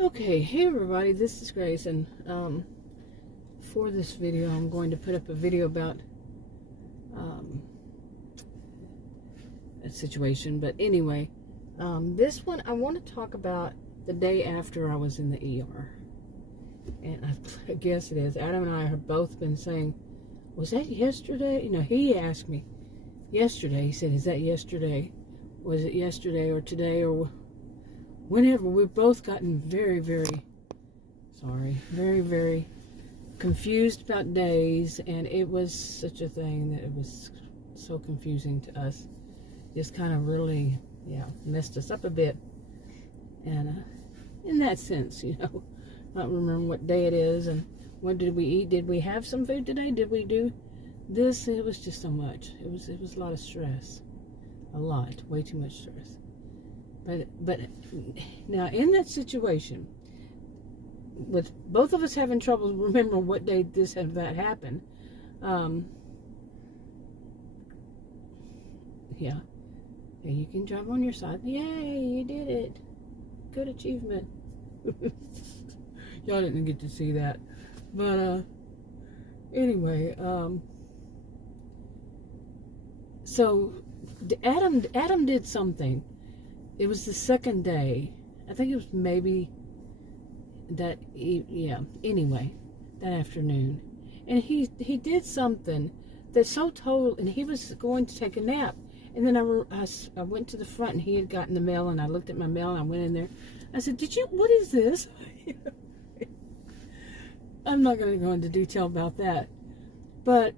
Okay, hey everybody, this is Grace, and for this video I'm going to put up a video about a situation, but anyway, this one I want to talk about the day after I was in the ER, and I guess it is. Adam and I have both been saying, was that yesterday? You know, he asked me yesterday, he said, is that yesterday? Was it yesterday or today or whenever? We've both gotten very, very confused about days, and it was such a thing that it was so confusing to us. Just kind of really, messed us up a bit. And in that sense, not remembering what day it is and what did we eat. Did we have some food today? Did we do this? It was just so much. It was a lot of stress. Way too much stress. But now in that situation, with both of us having trouble remembering what day this and that happened, you can drive on your side. Yay, you did it. Good achievement. Y'all didn't get to see that. But anyway, so Adam did something. It was the second day. I think it was maybe that, anyway, that afternoon. And he did something that so told, and he was going to take a nap. And then I went to the front, and he had gotten the mail, and I looked at my mail, and I went in there. I said, what is this? I'm not going to go into detail about that. But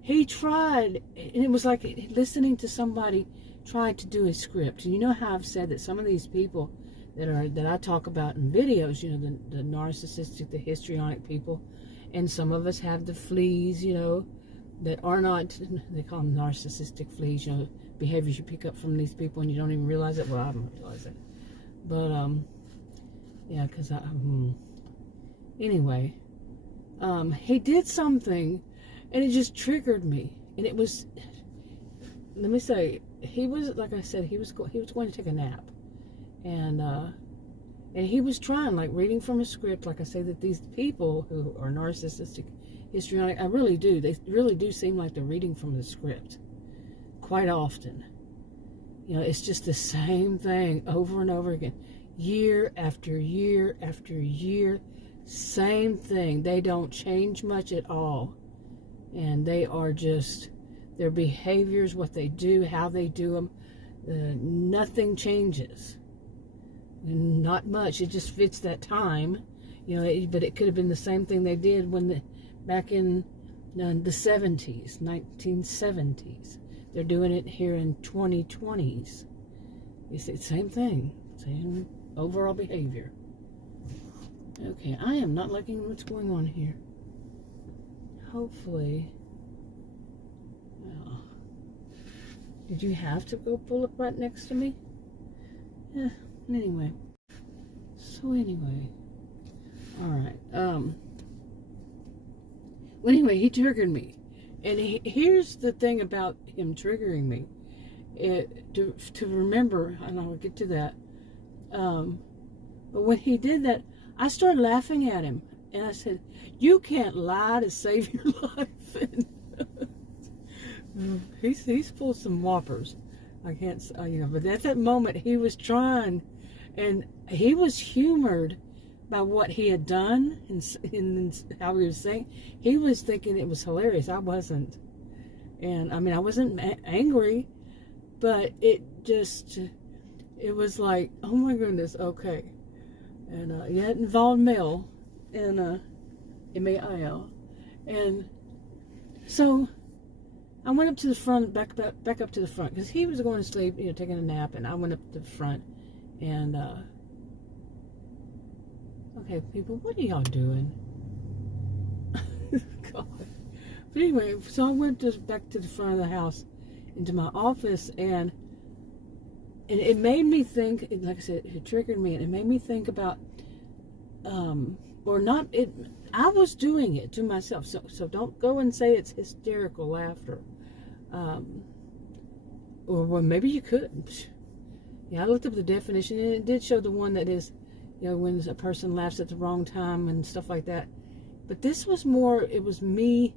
he tried, and it was like listening to somebody try to do a script. And you know how I've said that some of these people that I talk about in videos, the narcissistic, the histrionic people, and some of us have the fleas, that are not, they call them narcissistic fleas, behaviors you pick up from these people and you don't even realize it. Well, I don't realize it. But, because anyway, he did something, and it just triggered me. And it was, let me say, he was, like I said, he was going to take a nap, and he was trying, like, reading from a script. Like I say, that these people who are narcissistic, histrionic, they really do seem like they're reading from the script quite often. It's just the same thing over and over again, year after year after year, same thing. They don't change much at all, and they are just, their behaviors, what they do, how they do them, nothing changes. Not much. It just fits that time, but it could have been the same thing they did back in the 70s, 1970s. They're doing it here in 2020s. It's the same thing, same overall behavior. Okay, I am not liking what's going on here. Hopefully. Well, did you have to go pull up right next to me? Yeah, anyway. So anyway. Alright. Well, anyway, he triggered me. And here's the thing about him triggering me. To remember, and I'll get to that. But when he did that, I started laughing at him. And I said, you can't lie to save your life. And he's pulled some whoppers. I can't, but at that moment he was trying, and he was humored by what he had done and how he was saying. He was thinking it was hilarious. I wasn't. And I wasn't angry, but it was like, oh my goodness, okay. And it involved Mel, and M-A-I-L. And so I went up to the front, back up to the front, because he was going to sleep, taking a nap, and I went up to the front, and, okay, people, what are y'all doing? God. But anyway, so I went back to the front of the house, into my office, and it made me think, like I said, it triggered me, and it made me think about, I was doing it to myself, so don't go and say it's hysterical laughter. Or well, maybe you could. Yeah, I looked up the definition, and it did show the one that is you know, when a person laughs at the wrong time and stuff like that. But this was more, it was me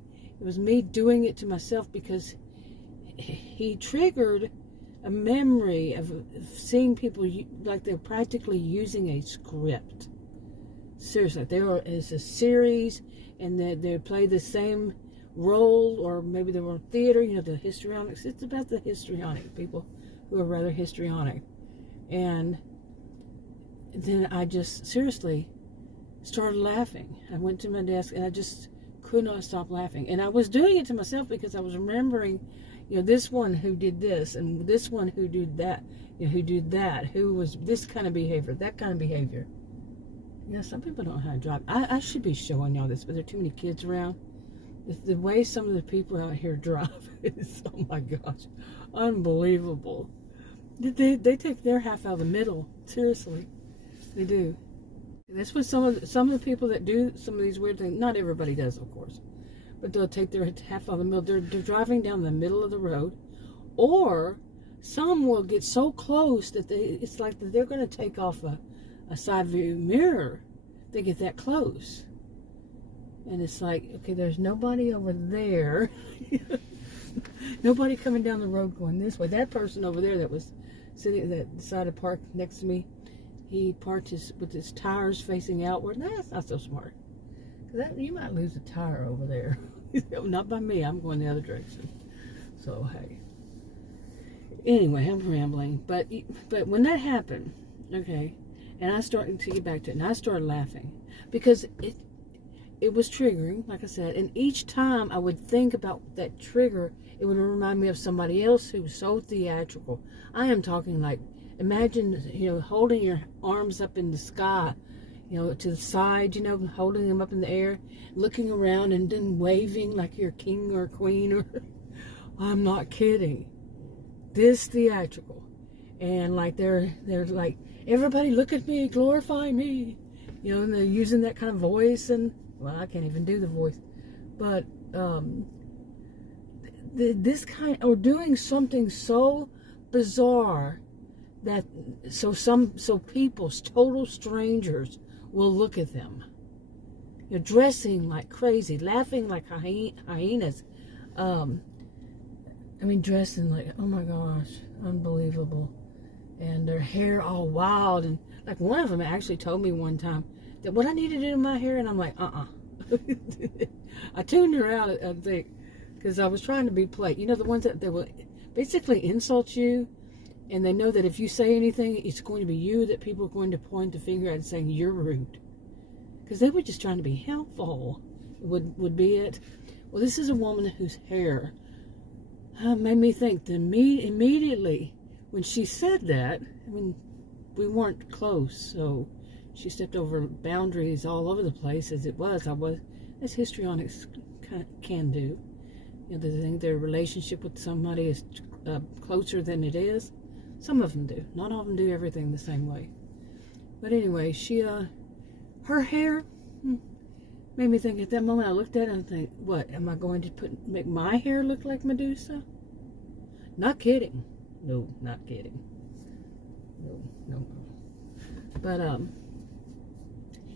doing it to myself, because he triggered a memory of seeing people like they're practically using a script. Seriously, it's a series, and they play the same role, or maybe they were theater, you know, the histrionics. It's about the histrionic people who are rather histrionic. And then I just seriously started laughing. I went to my desk and I just could not stop laughing. And I was doing it to myself because I was remembering, you know, this one who did this, and this one who did that, you know, who did that, who was this kind of behavior, that kind of behavior. You know, some people don't know how to drive. I should be showing y'all this, but there are too many kids around. The way some of the people out here drive is, oh my gosh, unbelievable. They take their half out of the middle. Seriously, they do. And that's what some of the people that do some of these weird things. Not everybody does, of course, but they'll take their half out of the middle. They're driving down the middle of the road, or some will get so close that it's like they're going to take off a side view mirror. They get that close. And it's like, okay, there's nobody over there. Nobody coming down the road going this way. That person over there that was sitting, that decided to park next to me, he parked with his tires facing outward. No, that's not so smart. You might lose a tire over there. Not by me. I'm going the other direction. So, hey. Anyway, I'm rambling. But when that happened, okay, and I started to get back to it, and I started laughing because it was triggering, like I said, and each time I would think about that trigger, it would remind me of somebody else who was so theatrical. I am talking like, imagine, you know, holding your arms up in the sky, you know, to the side, you know, holding them up in the air, looking around and then waving like you're a king or a queen, or I'm not kidding. This theatrical. And like they're like, everybody look at me, glorify me, you know, and they're using that kind of voice, and well, I can't even do the voice, but this kind, or doing something so bizarre that so people, total strangers, will look at them. You're dressing like crazy, laughing like hyenas. I mean, dressing like, oh my gosh, unbelievable. And their hair all wild, and like one of them actually told me one time that what I needed to do in my hair, and I'm like, I tuned her out, I think, because I was trying to be polite. You know, the ones that they will basically insult you, and they know that if you say anything, it's going to be you that people are going to point the finger at and saying you're rude, because they were just trying to be helpful. Would be it. Well, this is a woman whose hair made me think that immediately when she said that. I mean, we weren't close, so she stepped over boundaries all over the place as it was. As histrionics can do. You know, they think their relationship with somebody is closer than it is. Some of them do. Not all of them do everything the same way. But anyway, her hair made me think at that moment. I looked at it and think, what, am I going to make my hair look like Medusa? Not kidding. No, not kidding. No. But,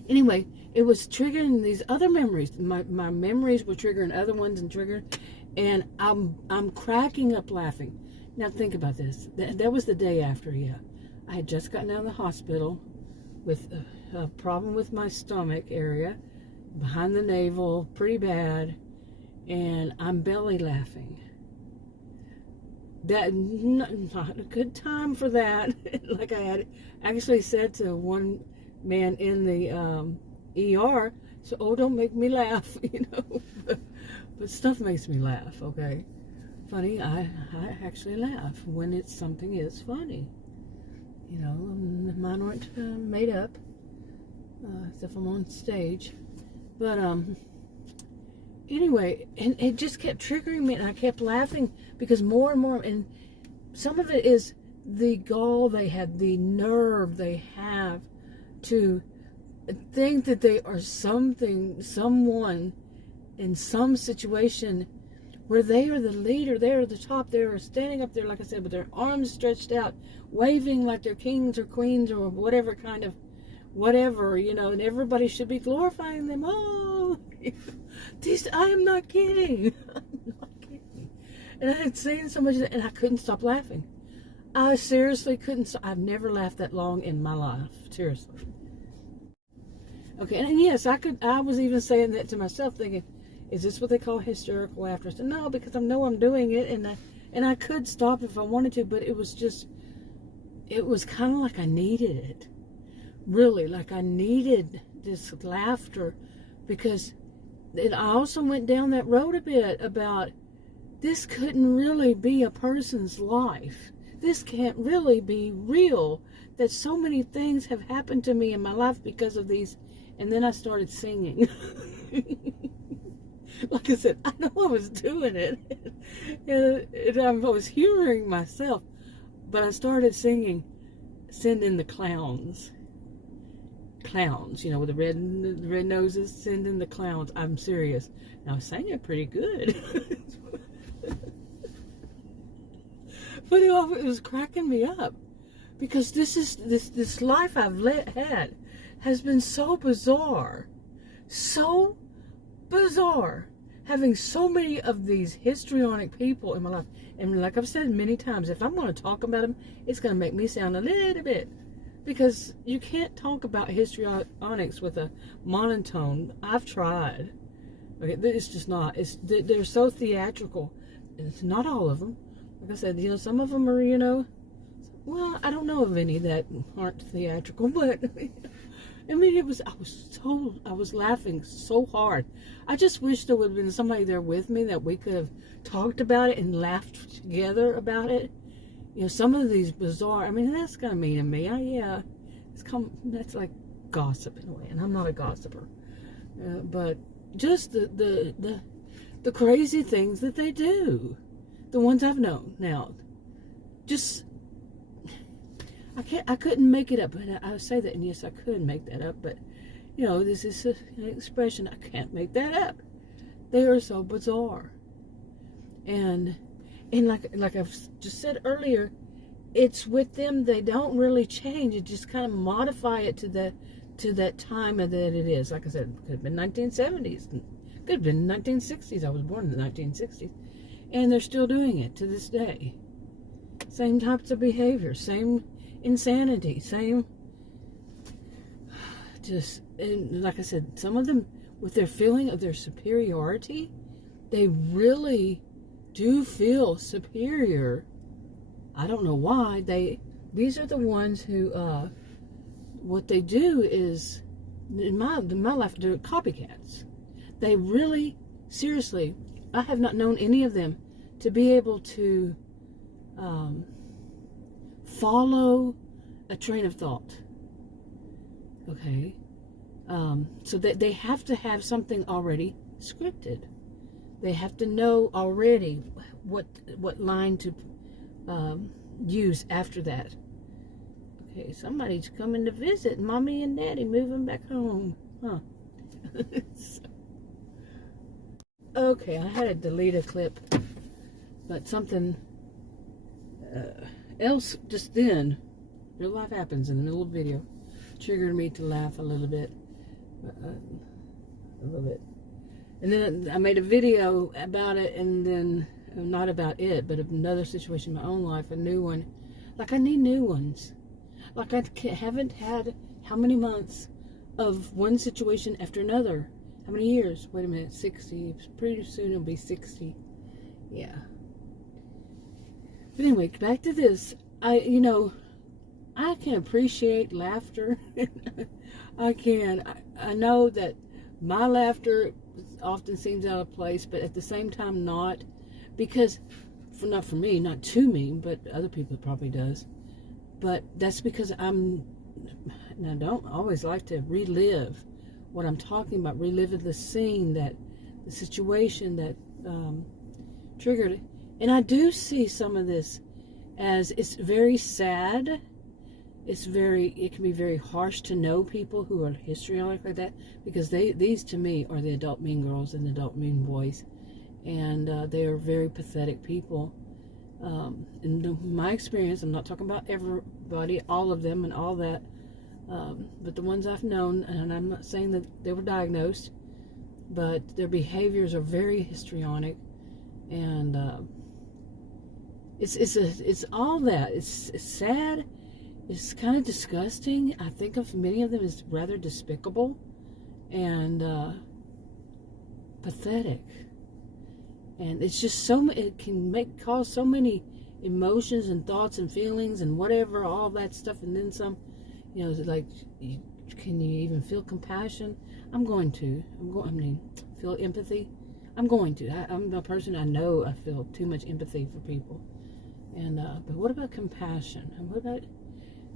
anyway, it was triggering these other memories. My memories were triggering other ones and I'm cracking up laughing. Now think about this. That was the day after, yeah. I had just gotten out of the hospital with a problem with my stomach area, behind the navel, pretty bad, and I'm belly laughing. That not a good time for that. Like I had actually said to one man in the ER, so, oh, don't make me laugh, you know. But stuff makes me laugh, okay? Funny, I actually laugh when something is funny. You know, mine aren't made up, except I'm on stage. But, anyway, and it just kept triggering me, and I kept laughing because more and more, and some of it is the gall they have, the nerve they have to think that they are someone in some situation where they are the leader, they are the top, they are standing up there, like I said, with their arms stretched out, waving like they're kings or queens or whatever kind of whatever, and everybody should be glorifying them. Oh, I am not kidding. I'm not kidding. And I had seen so much of that, and I couldn't stop laughing. I seriously couldn't stop. I've never laughed that long in my life. Seriously. Okay, and yes, I was even saying that to myself, thinking, is this what they call hysterical laughter? I said, no, because I know I'm doing it, and I could stop if I wanted to, but it was kind of like I needed it. Really, like I needed this laughter, because I also went down that road a bit about this couldn't really be a person's life. This can't really be real, that so many things have happened to me in my life because of these. And then I started singing. Like I said, I know I was doing it. And I was humoring myself. But I started singing, Send in the Clowns. Clowns, with the red noses, send in the clowns. I'm serious. Now I sang it pretty good. But it was cracking me up. Because this life I've had has been so bizarre. So bizarre. Having so many of these histrionic people in my life. And like I've said many times, if I'm going to talk about them, it's going to make me sound a little bit. Because you can't talk about histrionics with a monotone. I've tried. Okay, it's just not. They're so theatrical. It's not all of them. Like I said, some of them are, well, I don't know of any that aren't theatrical, but I mean, I was laughing so hard. I just wish there would have been somebody there with me that we could have talked about it and laughed together about it. Some of these bizarre, I mean, that's kind of mean of me. That's like gossip in a way, and I'm not a gossiper. But just the crazy things that they do, the ones I've known now, just, I couldn't make it up. And I say that, and yes, I could make that up, but this is an expression. I can't make that up. They are so bizarre, and like I've just said earlier, it's with them. They don't really change. It just kind of modify it to that time that it is. Like I said, it could have been 1970s, could have been 1960s. I was born in the 1960s, and they're still doing it to this day. Same types of behavior, same insanity, same. And like I said, some of them, with their feeling of their superiority, they really do feel superior. I don't know why. These are the ones who, what they do is, in my life, they're copycats. They really, seriously, I have not known any of them to be able to follow a train of thought. Okay? So that they have to have something already scripted. They have to know already what line to use after that. Okay, somebody's coming to visit. Mommy and Daddy moving back home. Huh. Okay, I had to delete a clip, but something else just then, real life happens in the middle of the video, triggered me to laugh a little bit. And then I made a video about it, and then, not about it, but another situation in my own life, a new one. Like, I need new ones. Like, I haven't had how many months of one situation after another. How many years? Wait a minute, 60. Pretty soon it'll be 60. Yeah. But anyway, back to this. I can appreciate laughter. I can. I know that my laughter often seems out of place, but at the same time not. Because, not for me, not to me, but other people it probably does. But that's because I don't always like to relive what I'm talking about, reliving the scene, the situation that triggered it. And I do see some of this as it's very sad. It can be very harsh to know people who are histrionic like that, because these to me are the adult mean girls and the adult mean boys, and they are very pathetic people. In my experience, I'm not talking about everybody, all of them and all that, But the ones I've known, and I'm not saying that they were diagnosed, but their behaviors are very histrionic, and it's all that. It's sad. It's kind of disgusting. I think of many of them as rather despicable and pathetic. And it's just it can cause so many emotions and thoughts and feelings and whatever, all that stuff, and then some. You know, like, can you even feel compassion? I mean, feel empathy? I'm going to. I'm a person, I know I feel too much empathy for people. And, but what about compassion? And what about,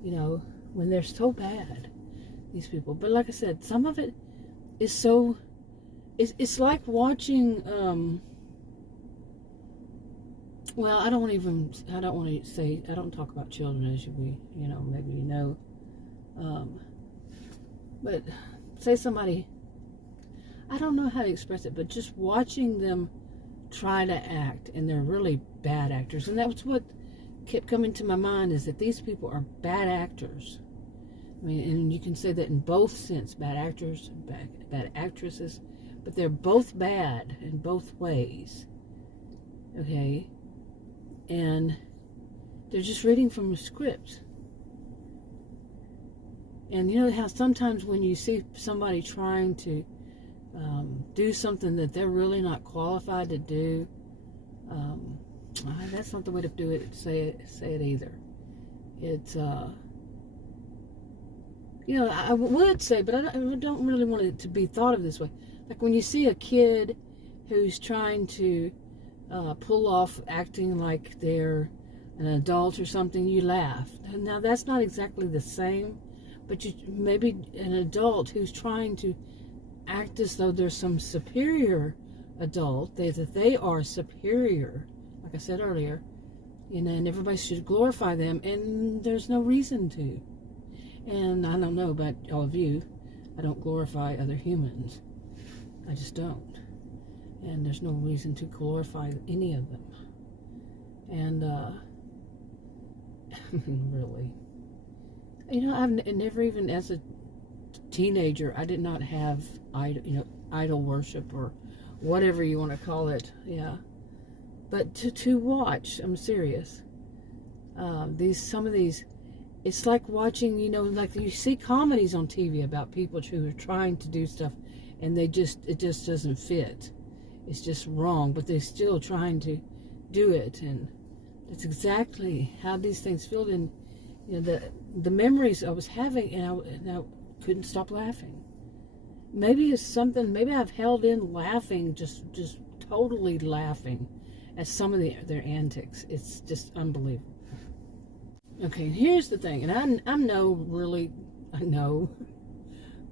you know, when they're so bad, these people? But like I said, some of it is so, it's like watching, well, I don't want to say, I don't talk about children, as you know, maybe you know. But say somebody, I don't know how to express it, but just watching them try to act, and they're really bad actors, and that's what kept coming to my mind, is that these people are bad actors. I mean, and you can say that in both sense, bad actors, bad actresses, but they're both bad in both ways. Okay? And they're just reading from a script. And you know how sometimes when you see somebody trying to do something that they're really not qualified to do, that's not the way to do it. Say it either. It's you know, I would say, but I don't really want it to be thought of this way. Like when you see a kid who's trying to pull off acting like they're an adult or something, you laugh. Now that's not exactly the same. But maybe an adult who's trying to act as though there's some superior adult, that they are superior, like I said earlier, you know, and everybody should glorify them, and there's no reason to. And I don't know about all of you, I don't glorify other humans. I just don't. And there's no reason to glorify any of them. And, I mean, really. You know, I've never even, as a teenager, I did not have idol worship or whatever you want to call it. Yeah, but to watch, I'm serious. Some of these, it's like watching. You know, like you see comedies on TV about people who are trying to do stuff, and it just doesn't fit. It's just wrong, but they're still trying to do it, and that's exactly how these things feel. In you know, the memories I was having, and I couldn't stop laughing. Maybe it's something, maybe I've held in laughing, just totally laughing at some of their antics. It's just unbelievable. Okay, here's the thing, and I know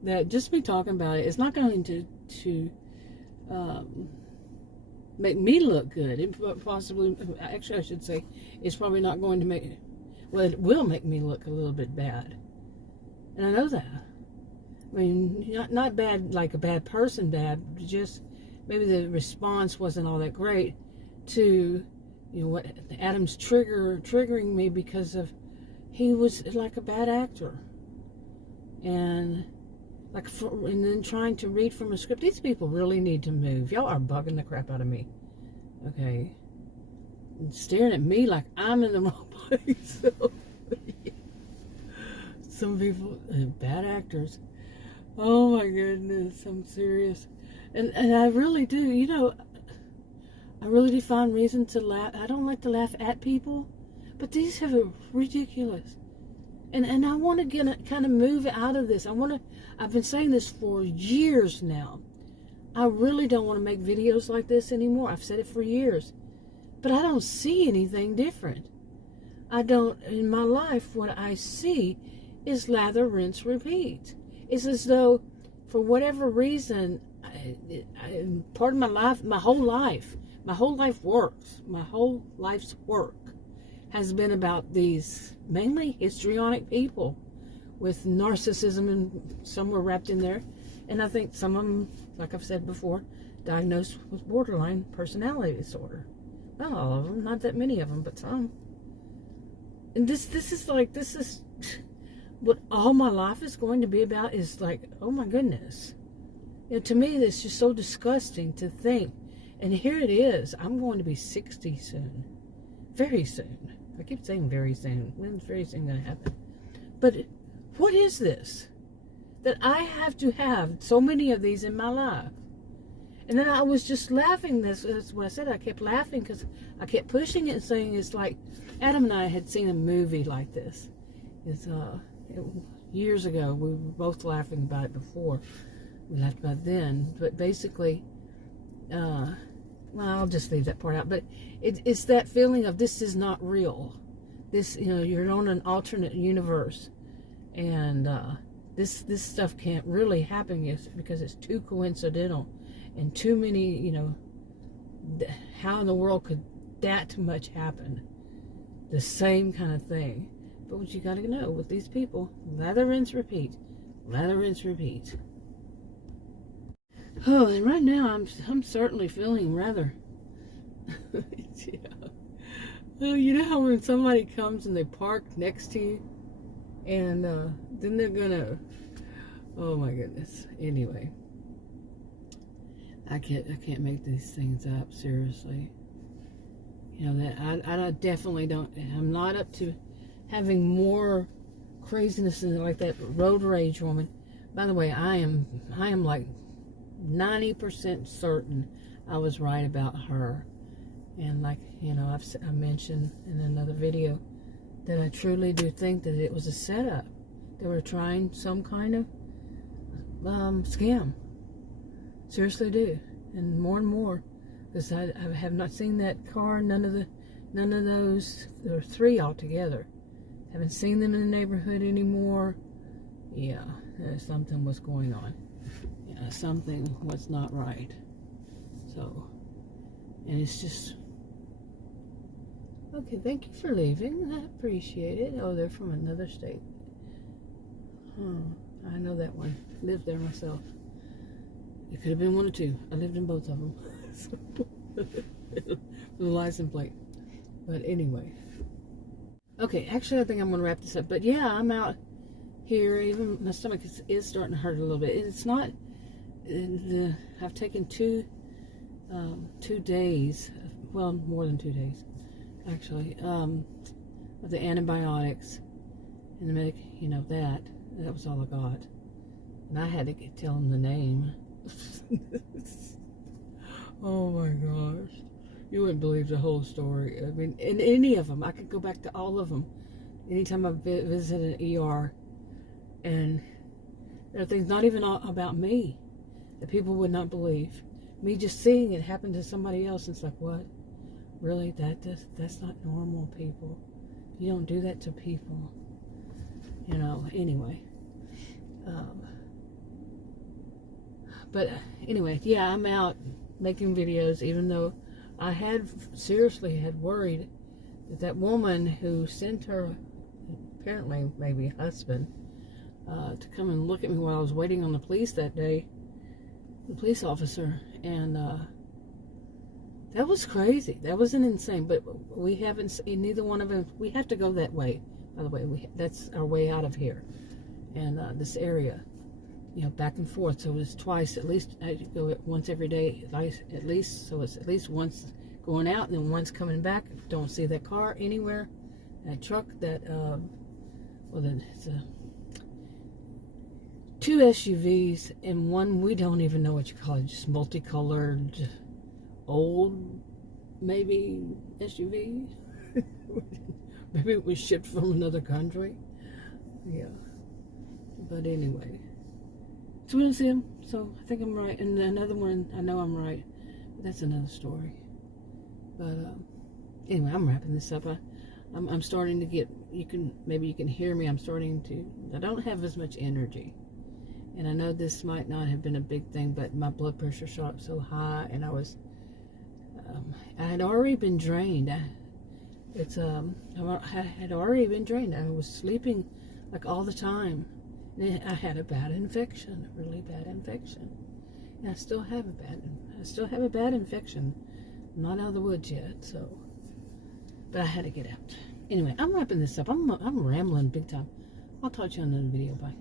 that just me talking about it, it's not going to make me look good. It possibly, actually I should say, it's probably not going to make, well, it will make me look a little bit bad. And I know that. I mean, not bad like a bad person bad, just maybe the response wasn't all that great to, you know, what Adam's triggering me because of, he was like a bad actor. And and then trying to read from a script. These people really need to move. Y'all are bugging the crap out of me. Okay? And staring at me like I'm in the wrong place. So, yeah. Some people, bad actors. Oh my goodness, I'm serious. And I really do, you know, I really do find reason to laugh. I don't like to laugh at people, but these are ridiculous. And I want to kind of move out of this. I've been saying this for years now. I really don't want to make videos like this anymore. I've said it for years. But I don't see anything different. I don't, in my life, what I see is lather, rinse, repeat. It's as though, for whatever reason, part of my life, my whole life's work has been about these mainly histrionic people with narcissism and somewhere wrapped in there. And I think some of them, like I've said before, diagnosed with borderline personality disorder. Not all of them, not that many of them, but some. And this is what all my life is going to be about is like, oh my goodness. To me, it's just so disgusting to think. And here it is. I'm going to be 60 soon. Very soon. I keep saying very soon. When's very soon going to happen? But what is this? That I have to have so many of these in my life. And then I was just laughing. That's what I said. I kept laughing because I kept pushing it and saying it's like, Adam and I had seen a movie like this. Years ago. We were both laughing about it before. We laughed about it then. But basically, well, I'll just leave that part out. But it's that feeling of this is not real. This, you're on an alternate universe. And this stuff can't really happen because it's too coincidental. And too many, how in the world could that much happen? The same kind of thing. But what you got to know with these people, lather, rinse, repeat. Lather, rinse, repeat. Oh, and right now I'm certainly feeling rather, yeah. Well, you know how when somebody comes and they park next to you, and then they're gonna, oh my goodness. Anyway. I can't make these things up, seriously. That I definitely don't. I'm not up to having more craziness than like that road rage woman. By the way, I am like 90% certain I was right about her. And like I mentioned in another video that I truly do think that it was a setup. They were trying some kind of scam. Seriously do. And more, because I have not seen that car. None of those. There are 3 altogether. Haven't seen them in the neighborhood anymore. Yeah, something was going on. Yeah, something was not right. So, and it's just okay. Thank you for leaving. I appreciate it. Oh, they're from another state. I know that one. Lived there myself. It could have been 1 or 2. I lived in both of them. The license plate. But anyway. Okay, actually I think I'm going to wrap this up. But yeah, I'm out here. Even my stomach is starting to hurt a little bit. It's not, I've taken 2 days, well, more than 2 days, actually, of the antibiotics and the that was all I got. And I had to tell them the name. Oh my gosh, you wouldn't believe the whole story. I mean, in any of them, I could go back to all of them. Anytime I visit an ER, and there are things not even about me that people would not believe. Me just seeing it happen to somebody else, it's like, what? Really? That's not normal, people. You don't do that to people. Anyway. But anyway, yeah, I'm out making videos, even though I seriously had worried that woman who sent her, apparently maybe husband, to come and look at me while I was waiting on the police that day, the police officer, and that was crazy. That was insane. But we haven't seen neither one of them. We have to go that way, by the way. That's our way out of here, and this area. Back and forth. So it's twice at least. I go once every day, at least. So it's at least once going out and then once coming back. Don't see that car anywhere. That truck. That then it's 2 SUVs and one we don't even know what you call it. Just multicolored, old, maybe SUV. Maybe it was shipped from another country. Yeah. But anyway. So we don't see him, so I think I'm right. And another one, I know I'm right. But that's another story. But anyway, I'm wrapping this up. I'm starting to get, maybe you can hear me. I don't have as much energy. And I know this might not have been a big thing, but my blood pressure shot up so high, and I had already been drained. I had already been drained. I was sleeping like all the time. I had a bad infection, a really bad infection. And I still have a bad infection. I'm not out of the woods yet, but I had to get out. Anyway, I'm wrapping this up. I'm rambling big time. I'll talk to you on another video. Bye.